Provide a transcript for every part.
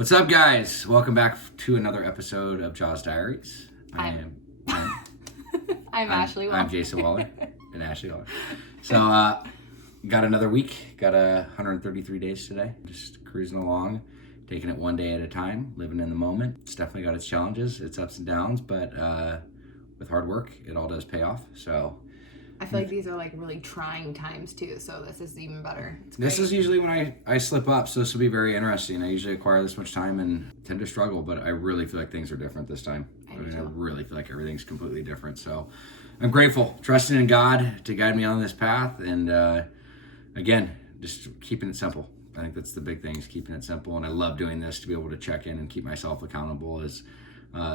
What's up, guys? Welcome back to another episode of JAWS Diaries. I'm Ashley Wahler. I'm Jason Wahler and Ashley Wahler. So, got another week. Got 133 days today. Just cruising along, taking it one day at a time, living in the moment. It's definitely got its challenges, its ups and downs, but with hard work, it all does pay off. So, I feel like these are like really trying times too, so this is even better. This is usually when I slip up, so this will be very interesting. I usually acquire this much time and tend to struggle, but I really feel like things are different this time. I really feel like everything's completely different. So I'm grateful, trusting in God to guide me on this path, and again, just keeping it simple. I think that's the big thing, is keeping it simple, and I love doing this to be able to check in and keep myself accountable.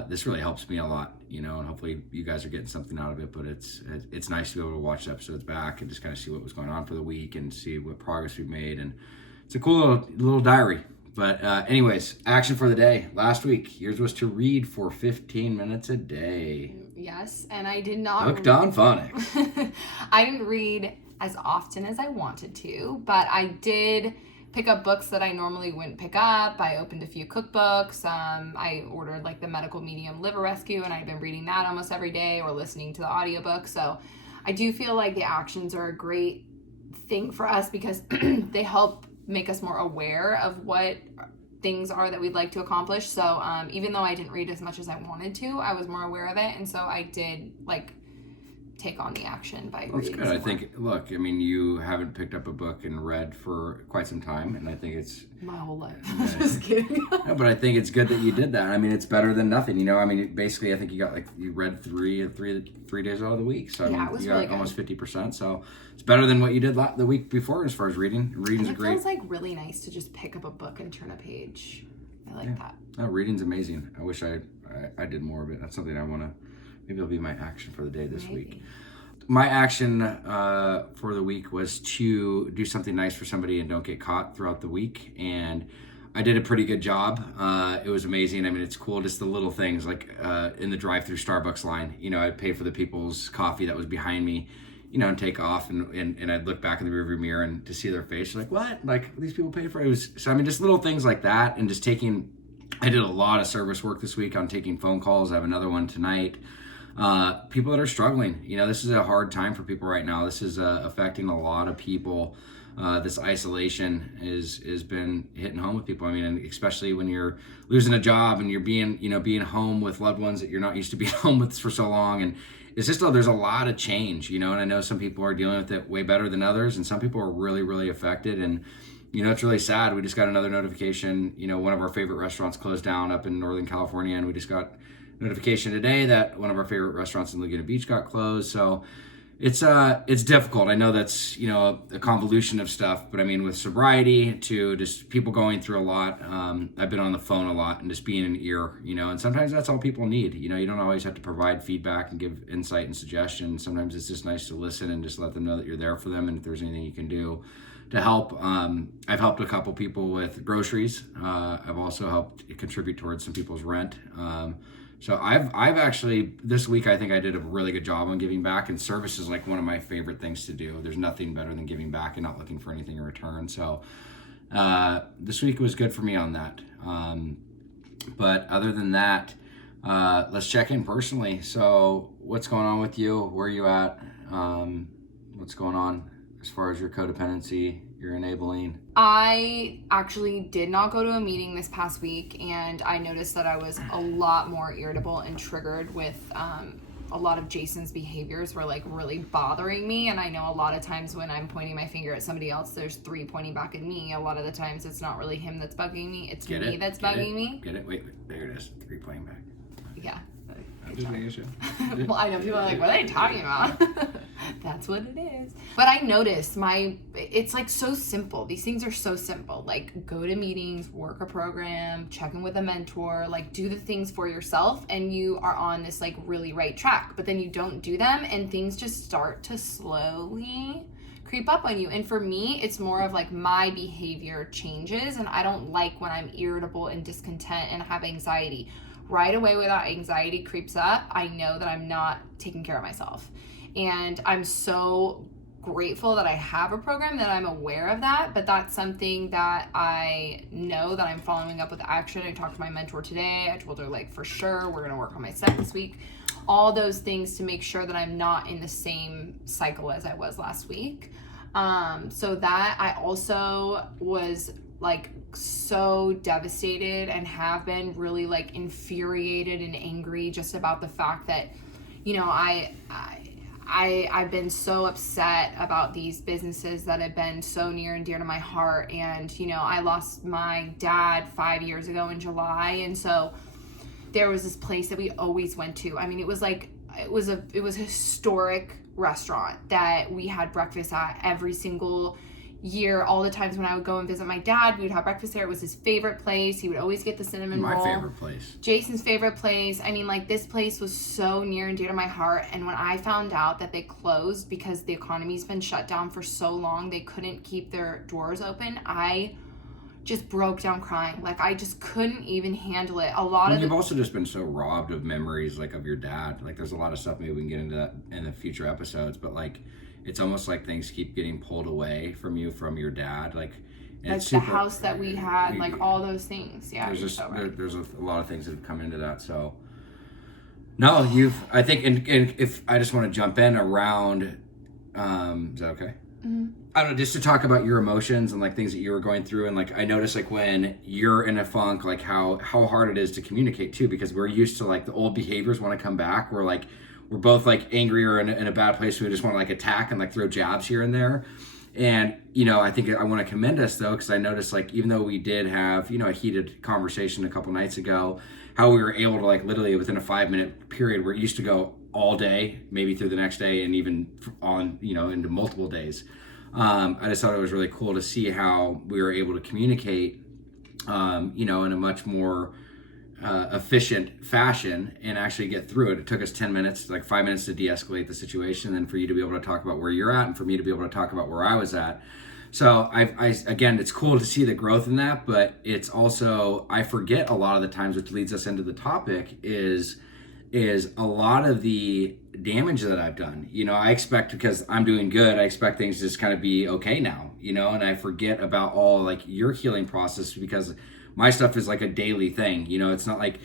This really helps me a lot, and hopefully you guys are getting something out of it, but it's nice to be able to watch the episodes back and just kind of see what was going on for the week and see what progress we've made, and it's a cool little diary. But anyways, action for the day. Last week, yours was to read for 15 minutes a day. Yes, and I did not... Hooked on phonics. I didn't read as often as I wanted to, but I did pick up books that I normally wouldn't pick up. I opened a few cookbooks. I ordered like the Medical Medium Liver Rescue, and I've been reading that almost every day or listening to the audiobook. So I do feel like the actions are a great thing for us because they help make us more aware of what things are that we'd like to accomplish. So even though I didn't read as much as I wanted to, I was more aware of it. And so I did take on the action by reading. That's good. I think, look, you haven't picked up a book and read for quite some time, and I think it's... My whole life. Just kidding. No, but I think it's good that you did that. It's better than nothing, basically I think you read three days out of the week, so yeah, it was you really got almost 50%, so it's better than what you did the week before as far as reading. Reading's great. It feels really nice to just pick up a book and turn a page. I like that. No, reading's amazing. I wish I did more of it. That's something I want to... Maybe it'll be my action for the day this week. My action for the week was to do something nice for somebody and don't get caught throughout the week. And I did a pretty good job. It was amazing. It's cool, just the little things, like in the drive-through Starbucks line. I'd pay for the people's coffee that was behind me, and take off. And I'd look back in the rearview mirror and to see their face, like, what? Like, these people paid for it? Just little things like that. And just I did a lot of service work this week on taking phone calls. I have another one tonight. People that are struggling, this is a hard time for people right now. This is affecting a lot of people. This isolation has been hitting home with people. And especially when you're losing a job and you're being home with loved ones that you're not used to being home with for so long. And it's just, there's a lot of change, and I know some people are dealing with it way better than others. And some people are really, really affected. And, it's really sad. We just got another notification, one of our favorite restaurants closed down up in Northern California. And we just got notification today that one of our favorite restaurants in Laguna Beach got closed. So it's difficult. I know that's a convolution of stuff, but with sobriety to just people going through a lot. I've been on the phone a lot and just being an ear, and sometimes that's all people need. You don't always have to provide feedback and give insight and suggestions. Sometimes it's just nice to listen and just let them know that you're there for them, and if there's anything you can do to help. I've helped a couple people with groceries. I've also helped contribute towards some people's rent. So I've actually, this week, I think I did a really good job on giving back, and service is one of my favorite things to do. There's nothing better than giving back and not looking for anything in return. So this week was good for me on that. But other than that, let's check in personally. So what's going on with you? Where are you at? What's going on as far as your codependency, your enabling? I actually did not go to a meeting this past week, and I noticed that I was a lot more irritable and triggered with a lot of Jason's behaviors were really bothering me. And I know a lot of times when I'm pointing my finger at somebody else, there's three pointing back at me. A lot of the times it's not really him that's bugging me, it's me that's bugging me. Get it? Wait, there it is. Three pointing back. Yeah. Well, I know people are like, what are they talking about? That's what it is. But I noticed it's so simple. These things are so simple. Go to meetings, work a program, check in with a mentor, do the things for yourself, and you are on this really right track. But then you don't do them, and things just start to slowly creep up on you. And for me, it's more of my behavior changes, and I don't like when I'm irritable and discontent and have anxiety. Right away, when that anxiety creeps up, I know that I'm not taking care of myself. And I'm so grateful that I have a program, that I'm aware of that, but that's something that I know that I'm following up with action. I talked to my mentor today. I told her, like, for sure, we're going to work on my set this week. All those things to make sure that I'm not in the same cycle as I was last week. So that I also was like so devastated and have been really like infuriated and angry just about the fact that, you know, I've been so upset about these businesses that have been so near and dear to my heart. And, you know, I lost my dad 5 years ago in July. And so there was this place that we always went to. I mean, it was a historic restaurant that we had breakfast at every single year. All the times when I would go and visit my dad, we'd have breakfast there. It was his favorite place. He would always get the cinnamon roll. My favorite place. Jason's favorite place. I mean, like, this place was so near and dear to my heart. And when I found out that they closed because the economy's been shut down for so long, they couldn't keep their doors open, I just broke down crying. Like, I just couldn't even handle it. You've also just been so robbed of memories, like, of your dad. Like, there's a lot of stuff, maybe we can get into that in the future episodes, but like, it's almost like things keep getting pulled away from you, from your dad. Like it's the house that we had, like all those things. Yeah. There's a lot of things that have come into that. So no, I think, and if I just want to jump in around, is that okay? Mm-hmm. I don't know, just to talk about your emotions and like things that you were going through. And like, I noticed like when you're in a funk, like how hard it is to communicate too, because we're used to like the old behaviors want to come back. We're both like angry or in a bad place. So we just want to like attack and like throw jabs here and there. And, you know, I think I want to commend us though, because I noticed like, even though we did have, you know, a heated conversation a couple nights ago, how we were able to like literally within a 5-minute period where it used to go all day, maybe through the next day and even on, you know, into multiple days. I just thought it was really cool to see how we were able to communicate, you know, in a much more efficient fashion and actually get through it. It took us 10 minutes, like 5 minutes to de-escalate the situation, and then for you to be able to talk about where you're at and for me to be able to talk about where I was at. So I again, it's cool to see the growth in that, but it's also, I forget a lot of the times, which leads us into the topic, is a lot of the damage that I've done. You know, I expect, because I'm doing good, I expect things to just kind of be okay now, you know, and I forget about all like your healing process, because my stuff is like a daily thing. You know, it's not like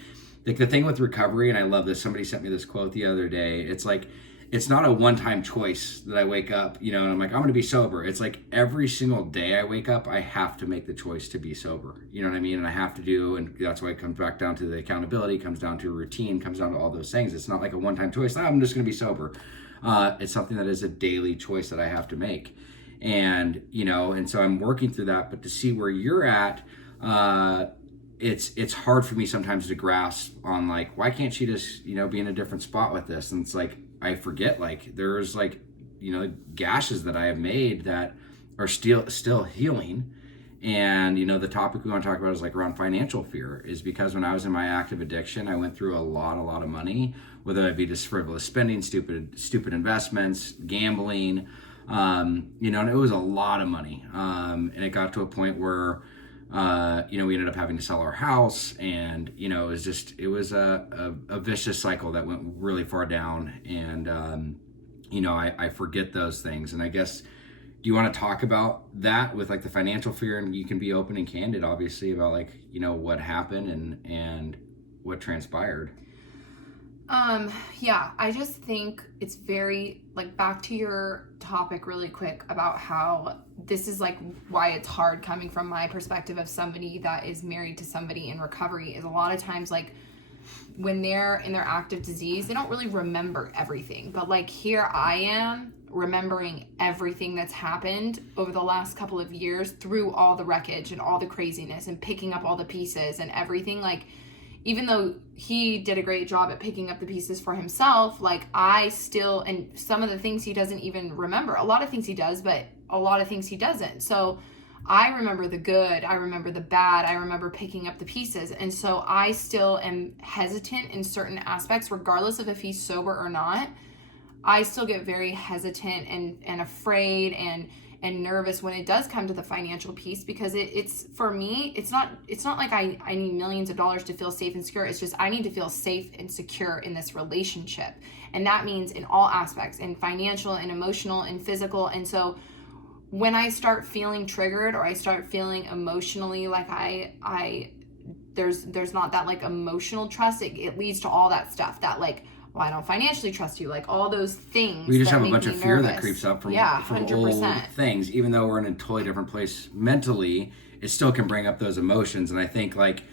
the thing with recovery, and I love this, somebody sent me this quote the other day. It's like, it's not a one-time choice that I wake up, you know, and I'm like, I'm going to be sober. It's like every single day I wake up, I have to make the choice to be sober. You know what I mean? And I have to do, and that's why it comes back down to the accountability, comes down to routine, comes down to all those things. It's not like a one-time choice. I'm just going to be sober. It's something that is a daily choice that I have to make. And, you know, and so I'm working through that, but to see where you're at, it's hard for me sometimes to grasp on like, why can't she just, you know, be in a different spot with this? And it's like, I forget, like, there's like, you know, gashes that I have made that are still healing. And, you know, the topic we want to talk about is like around financial fear, is because when I was in my active addiction, I went through a lot of money, whether it be just frivolous spending, stupid investments, gambling, you know, and it was a lot of money. And it got to a point where, you know, we ended up having to sell our house, and, you know, it was a vicious cycle that went really far down. And, you know, I forget those things. And I guess, do you want to talk about that with like the financial fear? And you can be open and candid, obviously, about like, you know, what happened and what transpired. Yeah, I just think it's very, like, back to your topic really quick about how this is like why it's hard coming from my perspective of somebody that is married to somebody in recovery, is a lot of times like when they're in their active disease, they don't really remember everything. But like here I am remembering everything that's happened over the last couple of years through all the wreckage and all the craziness and picking up all the pieces and everything. Like, even though he did a great job at picking up the pieces for himself, like I still, and some of the things he doesn't even remember. A lot of things he does, but a lot of things he doesn't. So I remember the good, I remember the bad, I remember picking up the pieces. And so I still am hesitant in certain aspects, regardless of if he's sober or not. I still get very hesitant and afraid, and and nervous when it does come to the financial piece, because it's for me, it's not like I need millions of dollars to feel safe and secure. It's just I need to feel safe and secure in this relationship. And that means in all aspects, in financial and emotional and physical. And so when I start feeling triggered, or I start feeling emotionally like there's not that like emotional trust, it leads to all that stuff that like, well, I don't financially trust you, like all those things. We just that have a make bunch me of fear nervous. that creeps up from 100%. old things. Even though we're in a totally different place mentally, it still can bring up those emotions. And I think like,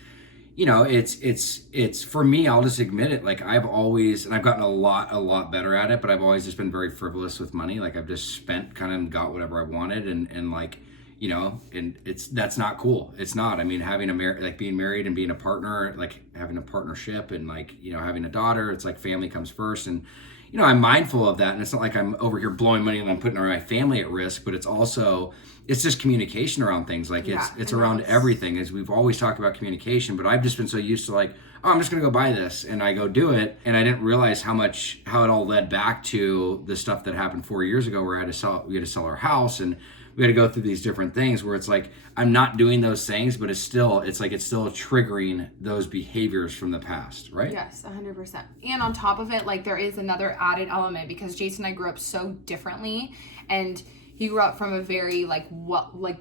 you know, it's for me, I'll just admit it. Like I've always, and I've gotten a lot better at it, but I've always just been very frivolous with money. Like I've just spent kind of got whatever I wanted, and like, you know, and that's not cool. It's not. I mean, having being married and being a partner, like having a partnership and like, you know, having a daughter, it's like family comes first. And, you know, I'm mindful of that. And it's not like I'm over here blowing money and I'm putting my family at risk, but it's just communication around things. Like it's around everything, as we've always talked about communication, but I've just been so used to like, oh, I'm just going to go buy this, and I go do it. And I didn't realize how it all led back to the stuff that happened 4 years ago, where we had to sell our house, and we had to go through these different things where it's like, I'm not doing those things, but it's still triggering those behaviors from the past, right? Yes, 100%. And on top of it, like there is another added element, because Jason and I grew up so differently, and he grew up from a very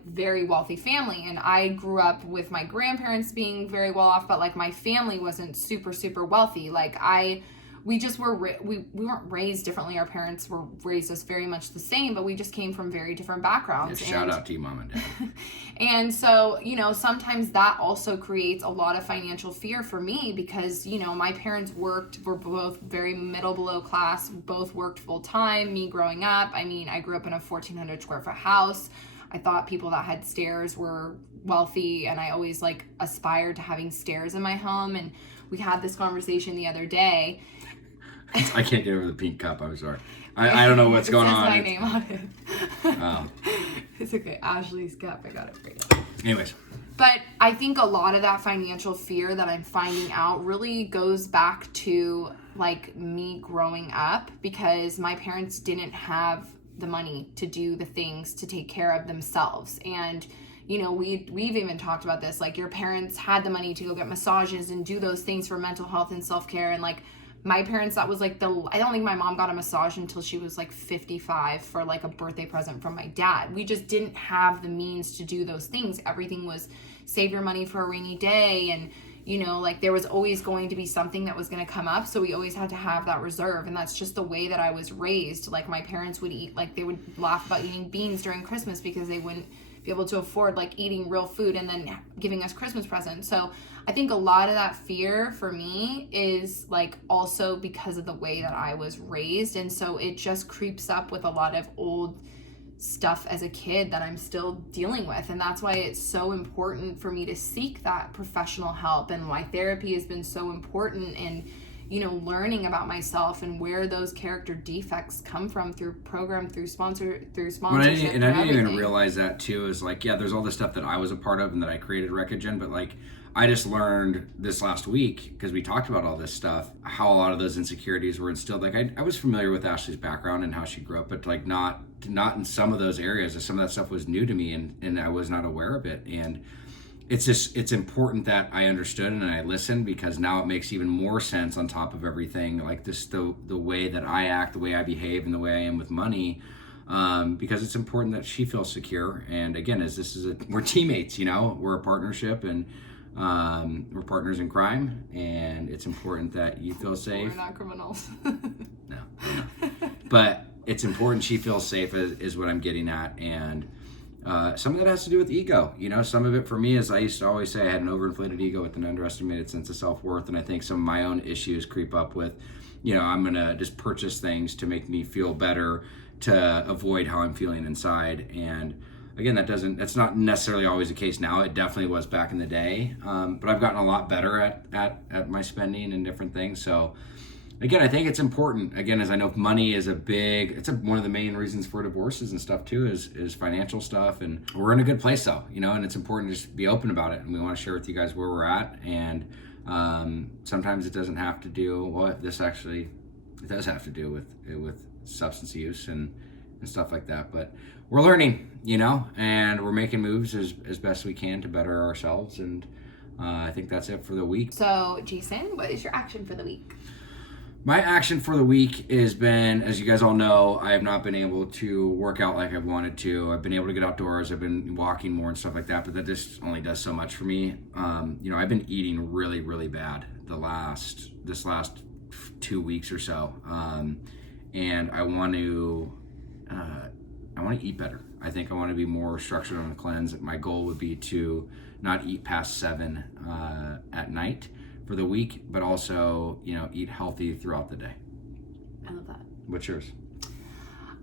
very wealthy family, and I grew up with my grandparents being very well off, but like my family wasn't super, super wealthy. Like we just were, we weren't raised differently. Our parents were raised us very much the same, but we just came from very different backgrounds. Yeah, shout out to you, Mom and Dad. And so, you know, sometimes that also creates a lot of financial fear for me, because, you know, my parents were both very below class, both worked full time. Me growing up, I mean, I grew up in a 1,400 square foot house. I thought people that had stairs were wealthy, and I always like aspired to having stairs in my home. And we had this conversation the other day. I can't get over the pink cup. I'm sorry. I don't know what's going on. My name on it. Oh. It's okay. Ashley's cup. I got it for you. Anyways. But I think a lot of that financial fear that I'm finding out really goes back to like me growing up, because my parents didn't have the money to do the things to take care of themselves. And you know, we've even talked about this, like your parents had the money to go get massages and do those things for mental health and self-care. And like my parents, that was like I don't think my mom got a massage until she was like 55 for like a birthday present from my dad. We just didn't have the means to do those things. Everything was save your money for a rainy day. And, you know, like there was always going to be something that was going to come up. So we always had to have that reserve. And that's just the way that I was raised. Like my parents would eat, like they would laugh about eating beans during Christmas because they wouldn't be able to afford like eating real food and then giving us Christmas presents. So I think a lot of that fear for me is like also because of the way that I was raised. And so it just creeps up with a lot of old stuff as a kid that I'm still dealing with. And that's why it's so important for me to seek that professional help, and why therapy has been so important, and you know, learning about myself and where those character defects come from through sponsorship. And I didn't even realize that too, is like, yeah, there's all the stuff that I was a part of and that I created Recogen, but like I just learned this last week, because we talked about all this stuff, how a lot of those insecurities were instilled. Like I was familiar with Ashley's background and how she grew up, but like not in some of those areas. Some of that stuff was new to me, and I was not aware of it. And it's important that I understood and I listened, because now it makes even more sense on top of everything, like this, the way that I act, the way I behave, and the way I am with money, because it's important that she feels secure. And again, we're teammates, you know, we're a partnership, and we're partners in crime, and it's important that you feel safe. We're not criminals. No. But it's important she feels safe is what I'm getting at. And some of that has to do with ego. You know, some of it for me is, I used to always say I had an overinflated ego with an underestimated sense of self-worth. And I think some of my own issues creep up with, you know, I'm going to just purchase things to make me feel better, to avoid how I'm feeling inside. And again, that's not necessarily always the case now. It definitely was back in the day. But I've gotten a lot better at my spending and different things. So again, I think it's important, again, as I know money is one of the main reasons for divorces and stuff too, is financial stuff. And we're in a good place though, you know, and it's important to just be open about it. And we want to share with you guys where we're at. And sometimes it doesn't have to do, it does have to do with substance use and stuff like that. But we're learning, you know, and we're making moves as best we can to better ourselves. And I think that's it for the week. So, Jason, what is your action for the week? My action for the week has been, as you guys all know, I have not been able to work out like I've wanted to. I've been able to get outdoors. I've been walking more and stuff like that, but that just only does so much for me. You know, I've been eating really, really bad this last 2 weeks or so, and I want to eat better. I think I want to be more structured on the cleanse. My goal would be to not eat past 7 at night for the week, but also, you know, eat healthy throughout the day. I love that. What's yours?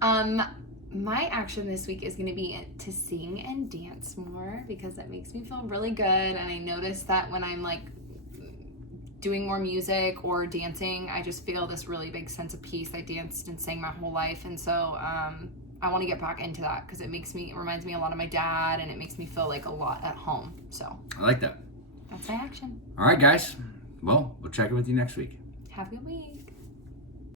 My action this week is going to be to sing and dance more because it makes me feel really good. And I notice that when I'm like doing more music or dancing, I just feel this really big sense of peace. I danced and sang my whole life. And so, I want to get back into that because it reminds me a lot of my dad, and it makes me feel like a lot at home. So I like that. That's my action. All right, guys. Well, we'll check in with you next week. Have a good week.